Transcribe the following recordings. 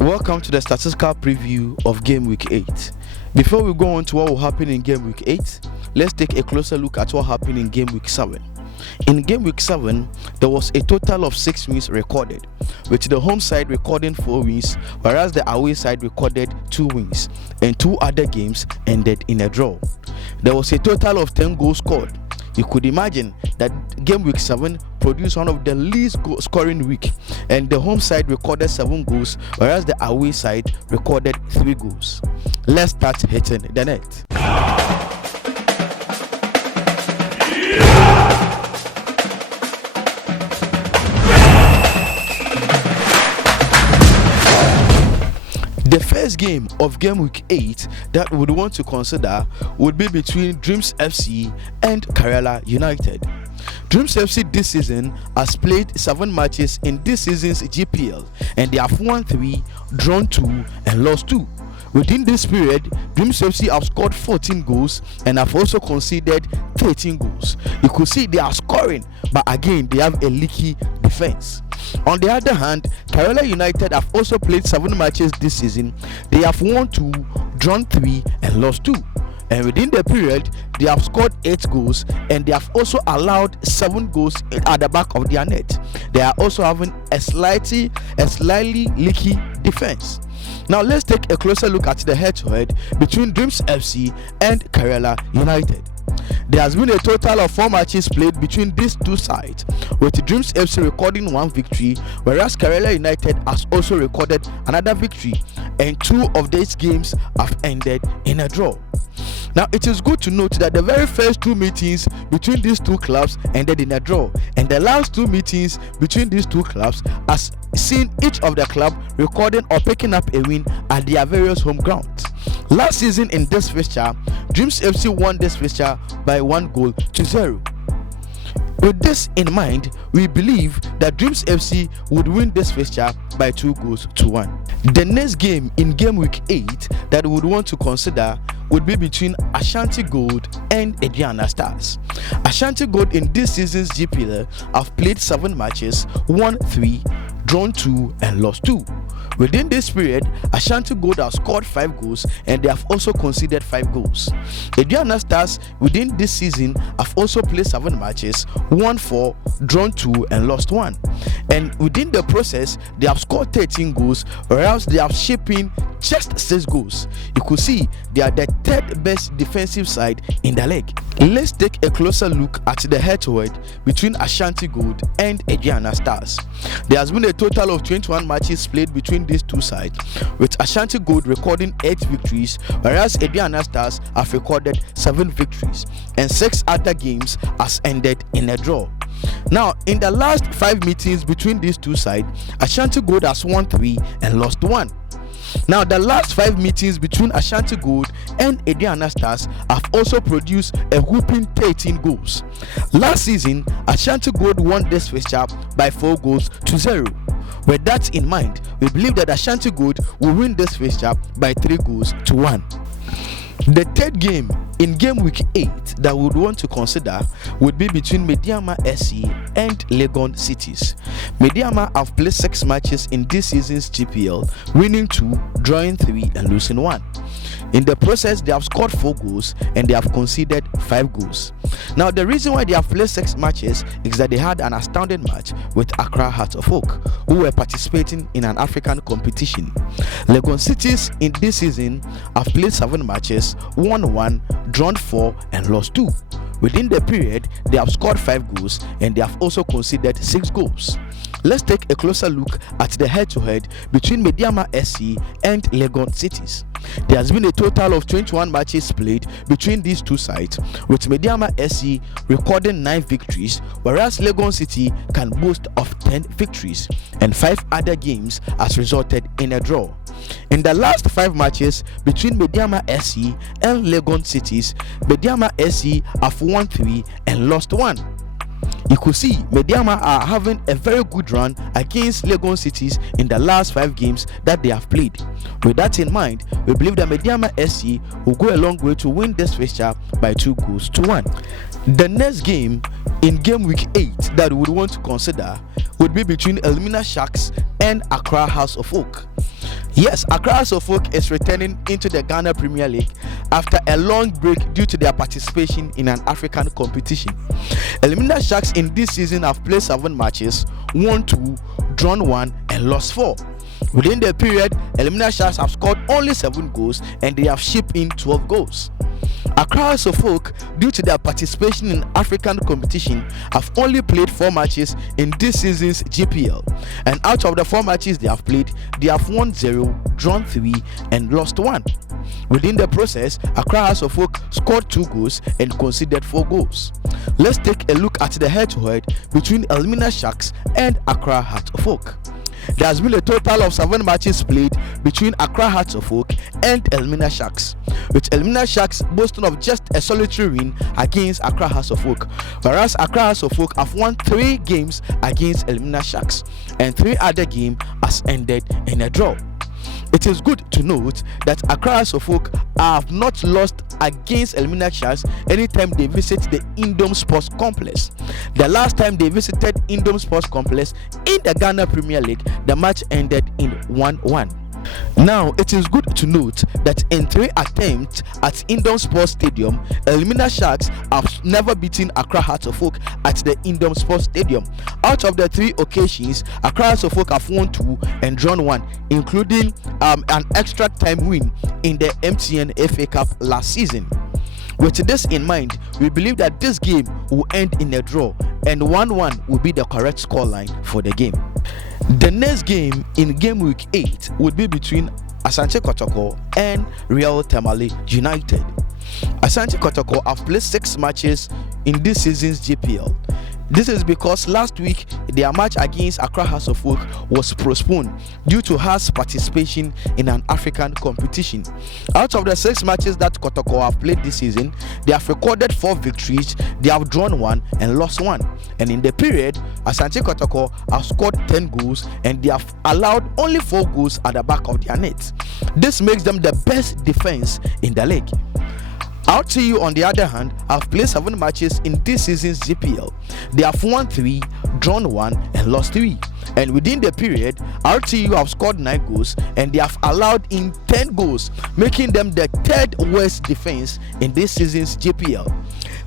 Welcome to the statistical preview of Game Week 8. Before we go on to what will happen in Game Week 8, let's take a closer look at what happened in Game Week 7. In Game Week 7, there was a total of 6 wins recorded, with the home side recording 4 wins, whereas the away side recorded 2 wins, and 2 other games ended in a draw. There was a total of 10 goals scored. You could imagine that Game Week 7 produced one of the least goal scoring week, and the home side recorded 7 goals, whereas the away side recorded 3 goals. Let's start hitting the net. The first game of Game Week 8 that we would want to consider would be between Dreams FC and Kerala United. Dreams FC this season has played 7 matches in this season's GPL, and they have won 3, drawn 2, and lost 2. Within this period, Dreams FC have scored 14 goals and have also conceded 13 goals. You could see they are scoring, but again, they have a leaky defense. On the other hand, Kerala United have also played 7 matches this season. They have won 2, drawn 3, and lost 2. And within the period, they have scored 8 goals and they have also allowed 7 goals at the back of their net. They are also having a slightly leaky defense. Now let's take a closer look at the head-to-head between Dreams FC and Kerala United. There has been a total of 4 matches played between these two sides, with Dreams FC recording 1 victory, whereas Kerala United has also recorded another victory, and 2 of these games have ended in a draw. Now it is good to note that the very first 2 meetings between these two clubs ended in a draw, and the last 2 meetings between these two clubs has seen each of the club recording or picking up a win at their various home grounds. Last season in this fixture, Dreams FC won this fixture by 1-0. With this in mind, we believe that Dreams FC would win this fixture by 2-1. The next game in Game Week 8 that we would want to consider would be between Ashanti Gold and Ediana Stars. Ashanti Gold in this season's GPL have played 7 matches, won 3, drawn 2, and lost 2. Within this period, Ashanti Gold have scored 5 goals and they have also conceded 5 goals. Ediana Stars within this season have also played 7 matches, won 4, drawn 2, and lost 1. And within the process, they have scored 13 goals, whereas they have shipped in just 6 goals. You could see they are the 3rd best defensive side in the league. Let's take a closer look at the head-to-head between Ashanti Gold and Ediana Stars. There has been a total of 21 matches played between these two sides, with Ashanti Gold recording 8 victories, whereas Ediana Stars have recorded 7 victories, and 6 other games has ended in a draw. Now, in the last 5 meetings between these two sides, Ashanti Gold has won 3 and lost 1. Now, the last 5 meetings between Ashanti Gold and Ediana Stars have also produced a whopping 13 goals. Last season, Ashanti Gold won this fixture by 4-0. With that in mind, we believe that Ashanti Gold will win this fixture by 3-1. The third game in Game Week 8 that we would want to consider would be between Mediama SC and Legon Cities. Mediama have played 6 matches in this season's GPL, winning 2, drawing 3, and losing 1. In the process, they have scored 4 goals and they have conceded 5 goals. Now, the reason why they have played 6 matches is that they had an astounding match with Accra Hearts of Oak, who were participating in an African competition. Legon Cities in this season have played 7 matches, won 1, drawn 4, and lost 2. Within the period, they have scored 5 goals and they have also conceded 6 goals. Let's take a closer look at the head-to-head between Mediama SC and Legon Cities. There has been a total of 21 matches played between these two sides, with Mediama SC recording 9 victories, whereas Legon City can boast of 10 victories, and 5 other games has resulted in a draw. In the last 5 matches between Mediama SC and Legon Cities, Mediama SC have won 3 and lost 1. You could see Mediama are having a very good run against Legon Cities in the last 5 games that they have played. With that in mind, we believe that Mediama SC will go a long way to win this fixture by 2-1. The next game in Game Week 8 that we would want to consider would be between Elmina Sharks and Accra House of Oak. Yes, Accra Suffolk is returning into the Ghana Premier League after a long break due to their participation in an African competition. Elimina Sharks in this season have played 7 matches, won 2, drawn 1, and lost 4. Within the period, Elimina Sharks have scored only 7 goals and they have shipped in 12 goals. Accra Suffolk, due to their participation in African competition, have only played 4 matches in this season's GPL, and out of the 4 matches they have played, they have won 0, drawn 3, and lost 1. Within the process, Accra Suffolk scored 2 goals and conceded 4 goals. Let's take a look at the head-to-head between Elimina Sharks and Accra Suffolk. There has been a total of 7 matches played between Accra Suffolk and Elimina Sharks, with Elimina Sharks boasting of just a solitary win against Accra Suffolk, whereas Accra Suffolk have won 3 games against Elimina Sharks, and 3 other games has ended in a draw. It is good to note that Accra Suffolk have not lost against Elimina Sharks anytime they visit the Indom Sports Complex. The last time they visited Indom Sports Complex in the Ghana Premier League, the match ended in 1-1. Now, it is good to note that in 3 attempts at Indom Sports Stadium, Elimina Sharks have never beaten Accra Suffolk at the Indom Sports Stadium. Out of the 3 occasions, Accra Suffolk have won 2 and drawn 1, including an extra time win in the MTN FA Cup last season. With this in mind, we believe that this game will end in a draw and 1-1 will be the correct scoreline for the game. The next game in game week 8 would be between Asante Kotoko and Real Tamale United. Asante Kotoko have played 6 matches in this season's GPL. This is because last week their match against Accra Suffolk was postponed due to Haas participation in an African competition. Out of the 6 matches that Kotoko have played this season, they have recorded 4 victories, they have drawn 1 and lost 1. And in the period, Asante Kotoko have scored 10 goals and they have allowed only 4 goals at the back of their net. This makes them the best defense in the league. RTU, on the other hand, have played 7 matches in this season's GPL. They have won 3, drawn 1, and lost 3. And within the period, RTU have scored 9 goals and they have allowed in 10 goals, making them the 3rd worst defense in this season's GPL.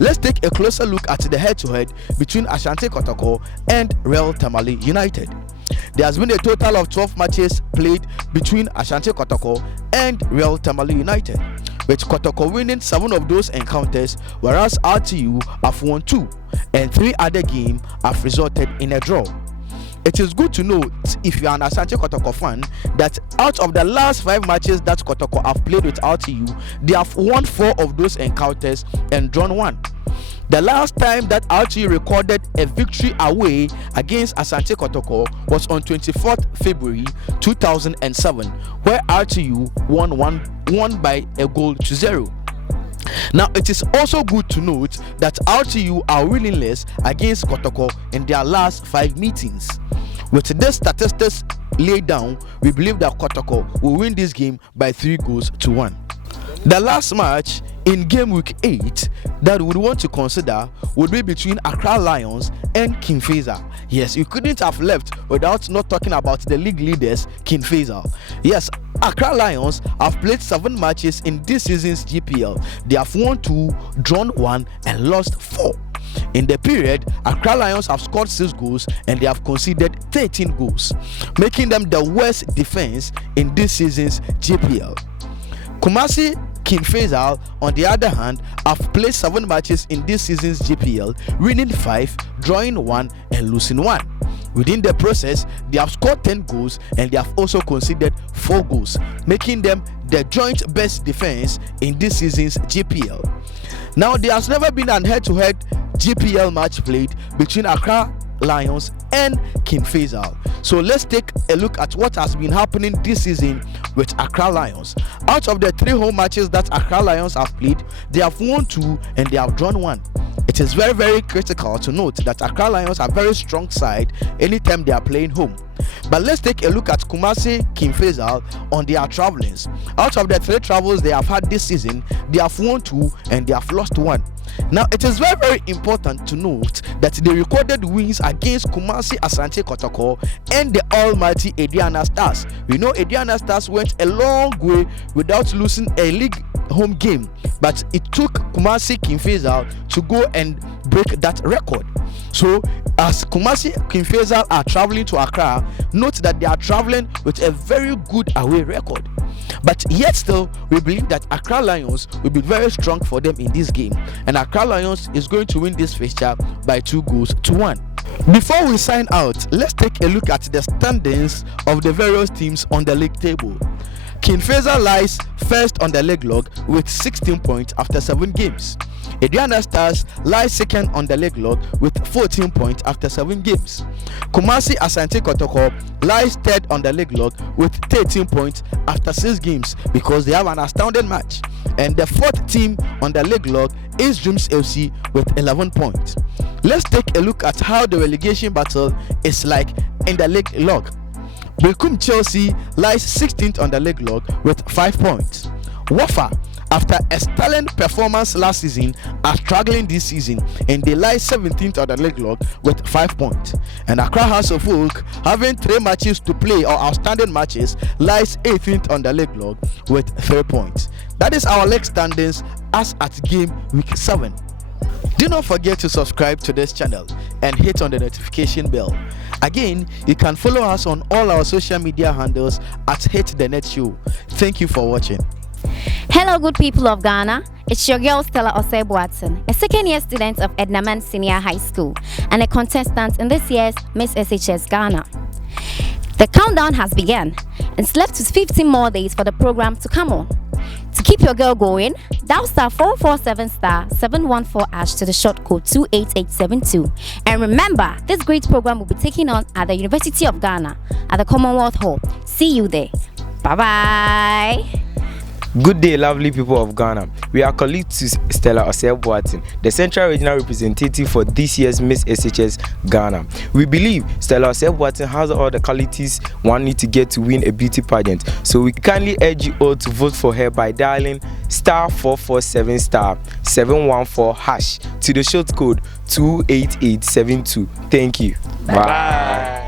Let's take a closer look at the head-to-head between Asante Kotoko and Real Tamale United. There has been a total of 12 matches played between Asante Kotoko and Real Tamale United, with Kotoko winning 7 of those encounters, whereas RTU have won 2, and 3 other games have resulted in a draw. It is good to note, if you are an Asante Kotoko fan, that out of the last 5 matches that Kotoko have played with RTU, they have won 4 of those encounters and drawn 1. The last time that RTU recorded a victory away against Asante Kotoko was on 24th February 2007, where RTU won by a goal to 0. Now, it is also good to note that RTU are winless against Kotoko in their last 5 meetings. With this statistics laid down, we believe that Kotoko will win this game by 3 goals to 1. The last match in game week 8 that we would want to consider would be between Accra Lions and King Faisal. Yes, you couldn't have left without not talking about the league leaders, King Faisal. Yes, Accra Lions have played 7 matches in this season's GPL. They have won 2, drawn 1, and lost 4. In the period, Accra Lions have scored 6 goals and they have conceded 13 goals, making them the worst defense in this season's GPL. Kumasi King Faisal, on the other hand, have played 7 matches in this season's GPL, winning 5, drawing 1, and losing 1. Within the process, they have scored 10 goals and they have also conceded 4 goals, making them the joint best defense in this season's GPL. Now, there has never been an head-to-head GPL match played between Accra Lions and King Faisal. So let's take a look at what has been happening this season with Accra Lions. Out of the 3 home matches that Accra Lions have played, they have won 2 and they have drawn 1. It is very, very critical to note that Accra Lions are a very strong side anytime they are playing home. But let's take a look at Kumasi King Faisal on their travelings. Out of the 3 travels they have had this season, they have won 2 and they have lost 1. Now, it is very, very important to note that they recorded wins against Kumasi Asante Kotoko and the almighty Ediana Stars. We know Ediana Stars went a long way without losing a league home game, but it took Kumasi King Faisal to go and break that record. So, as Kumasi King Faisal are traveling to Accra, note that they are traveling with a very good away record. But yet still, we believe that Accra Lions will be very strong for them in this game, and Accra Lions is going to win this fixture by 2-1. Before we sign out, let's take a look at the standings of the various teams on the league table. King Faisal lies first on the league log with 16 points after 7 games. Ediana Stars lies second on the league log with 14 points after 7 games. Kumasi Asante Kotoko lies third on the league log with 13 points after 6 games because they have an astounding match. And the 4th team on the league log is Dreams FC with 11 points. Let's take a look at how the relegation battle is like in the league log. Bekum Chelsea lies 16th on the league log with 5 points. Wafa, after a stellar performance last season, are struggling this season and they lie 17th on the league log with 5 points. And Accra House of Oak, having 3 matches to play or outstanding matches, lies 18th on the league log with 3 points. That is our league standings as at game week 7. Do not forget to subscribe to this channel and hit on the notification bell. Again, you can follow us on all our social media handles at Hit the Net Show. Thank you for watching. Hello, good people of Ghana. It's your girl Stella Osei-Boateng, a second-year student of Ednaman Senior High School and a contestant in this year's Miss SHS Ghana. The countdown has begun and it's left with 15 more days for the program to come on. To keep your girl going, dial star 447 star 714 # to the short code 28872. And remember, this great program will be taken on at the University of Ghana at the Commonwealth Hall. See you there. Bye bye. Good day, lovely people of Ghana. We are colleagues to Stella Osei-Boateng, the Central Regional Representative for this year's Miss SHS Ghana. We believe Stella Osei-Boateng has all the qualities one needs to get to win a beauty pageant. So we kindly urge you all to vote for her by dialing star 447 star 714 # to the short code 28872. Thank you. Bye.